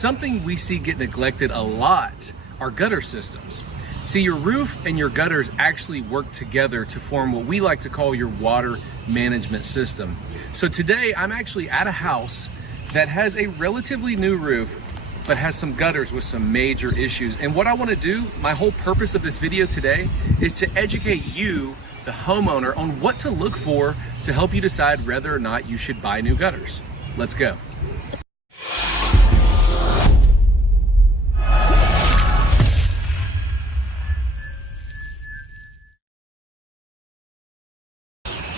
Something we see get neglected a lot are gutter systems. See, your roof and your gutters actually work together to form what we like to call your water management system. So today I'm actually at a house that has a relatively new roof, but has some gutters with some major issues. And what I want to do, my whole purpose of this video today, is to educate you, the homeowner, on what to look for to help you decide whether or not you should buy new gutters. Let's go.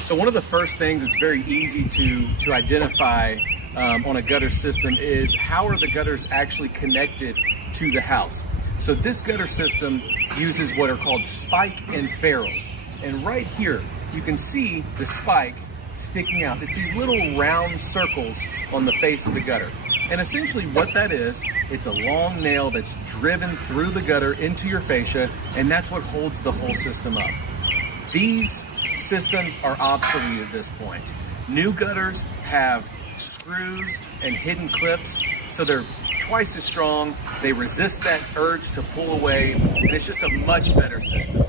So one of the first things that's very easy to identify on a gutter system is how are the gutters actually connected to the house. So this gutter system uses what are called spike and ferrules. And right here, you can see the spike sticking out. It's these little round circles on the face of the gutter. And essentially what that is, it's a long nail that's driven through the gutter into your fascia, and that's what holds the whole system up. These systems are obsolete at this point. New gutters have screws and hidden clips, so they're twice as strong. They resist that urge to pull away, and it's just a much better system.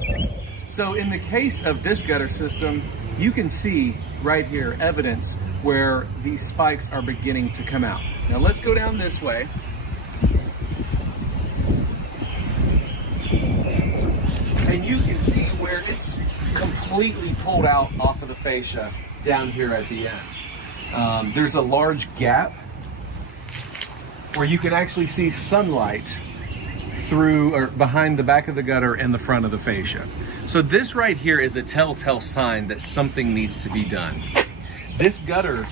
So in the case of this gutter system, you can see right here evidence where these spikes are beginning to come out. Now let's go down this way. And you can see where it's completely pulled out off of the fascia down here at the end. There's a large gap where you can actually see sunlight through or behind the back of the gutter and the front of the fascia. So this right here is a telltale sign that something needs to be done. This gutter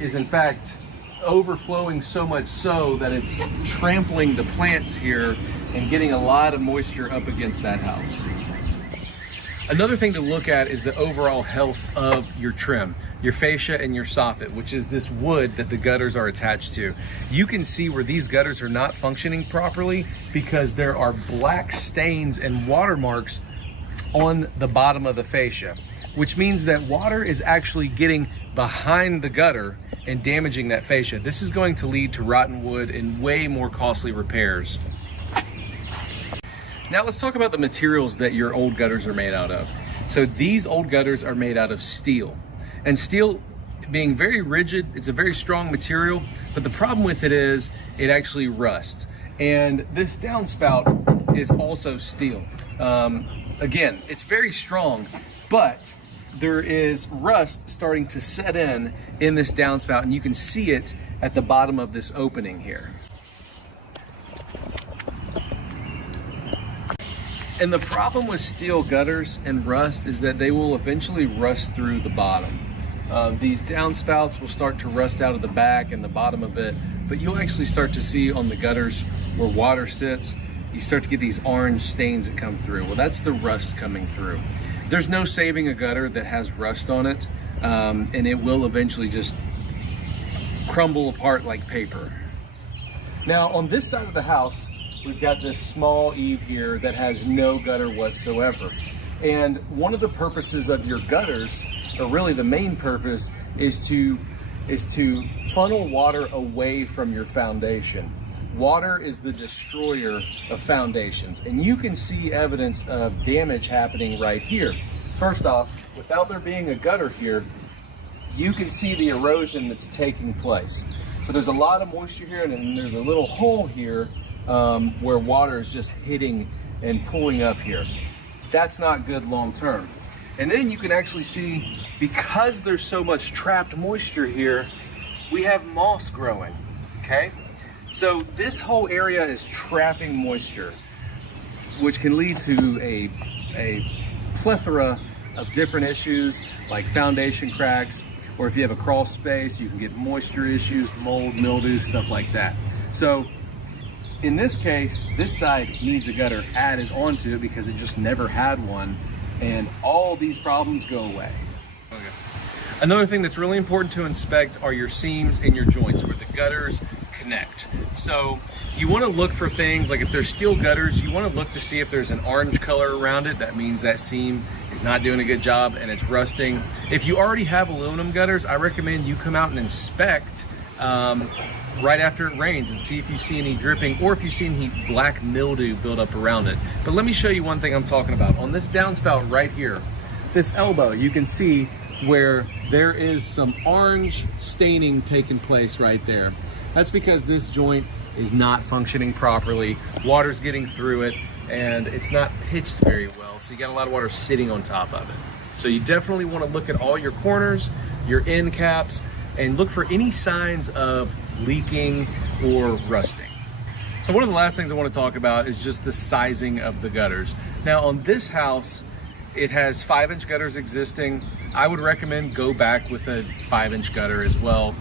is in fact overflowing so much so that it's trampling the plants here and getting a lot of moisture up against that house. Another thing to look at is the overall health of your trim, your fascia and your soffit, which is this wood that the gutters are attached to. You can see where these gutters are not functioning properly because there are black stains and watermarks on the bottom of the fascia, which means that water is actually getting behind the gutter and damaging that fascia. This is going to lead to rotten wood and way more costly repairs. Now let's talk about the materials that your old gutters are made out of. So these old gutters are made out of steel. And steel, being very rigid, it's a very strong material, but the problem with it is it actually rusts. And this downspout is also steel. Again, it's very strong, but there is rust starting to set in this downspout, and you can see it at the bottom of this opening here. And the problem with steel gutters and rust is that they will eventually rust through the bottom. These downspouts will start to rust out of the back and the bottom of it, but you'll actually start to see on the gutters where water sits, you start to get these orange stains that come through. Well, that's the rust coming through. There's no saving a gutter that has rust on it, and it will eventually just crumble apart like paper. Now, on this side of the house, we've got this small eave here that has no gutter whatsoever. And one of the purposes of your gutters, or really the main purpose, is to funnel water away from your foundation. Water is the destroyer of foundations, and you can see evidence of damage happening right here. First off, without there being a gutter here, you can see the erosion that's taking place. So there's a lot of moisture here, and then there's a little hole here where water is just hitting and pulling up here. That's not good long term. And then you can actually see, because there's so much trapped moisture here, we have moss growing, okay? So this whole area is trapping moisture, which can lead to a plethora of different issues like foundation cracks, or if you have a crawl space, you can get moisture issues, mold, mildew, stuff like that. So in this case, this side needs a gutter added onto it because it just never had one, and all these problems go away. Okay. Another thing that's really important to inspect are your seams and your joints where the gutters connect. So you want to look for things like if there's steel gutters, you want to look to see if there's an orange color around it. That means that seam is not doing a good job and it's rusting. If you already have aluminum gutters, I recommend you come out and inspect right after it rains and see if you see any dripping or if you see any black mildew build up around it. But let me show you one thing I'm talking about. On this downspout right here, this elbow, you can see where there is some orange staining taking place right there. That's because this joint is not functioning properly. Water's getting through it and it's not pitched very well. So you got a lot of water sitting on top of it. So you definitely want to look at all your corners, your end caps, and look for any signs of leaking or rusting. So one of the last things I want to talk about is just the sizing of the gutters. Now on this house, it has 5-inch gutters existing. I would recommend go back with a 5-inch gutter as well.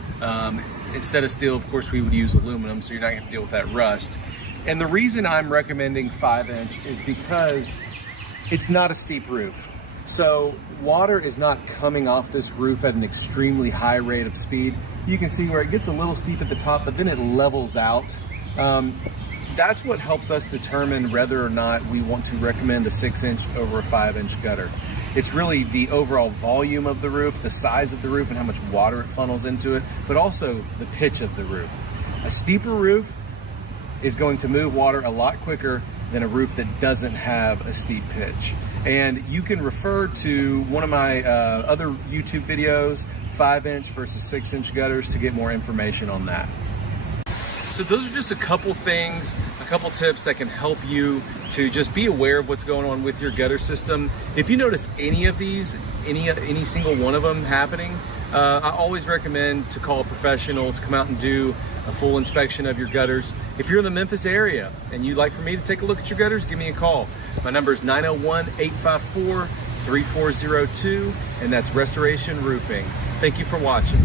Instead of steel, of course, we would use aluminum, so you're not going to deal with that rust. And the reason I'm recommending 5-inch is because it's not a steep roof. So water is not coming off this roof at an extremely high rate of speed. You can see where it gets a little steep at the top, but then it levels out. That's what helps us determine whether or not we want to recommend a 6-inch over a 5-inch gutter. It's really the overall volume of the roof, the size of the roof, and how much water it funnels into it, but also the pitch of the roof. A steeper roof is going to move water a lot quicker than a roof that doesn't have a steep pitch. And you can refer to one of my other YouTube videos, 5-inch versus 6-inch gutters, to get more information on that. So those are just a couple things, a couple tips that can help you to just be aware of what's going on with your gutter system. If you notice any of these, any single one of them happening, I always recommend to call a professional to come out and do a full inspection of your gutters. If you're in the Memphis area and you'd like for me to take a look at your gutters, give me a call. My number is 901-854-3402, and that's Restoration Roofing. Thank you for watching.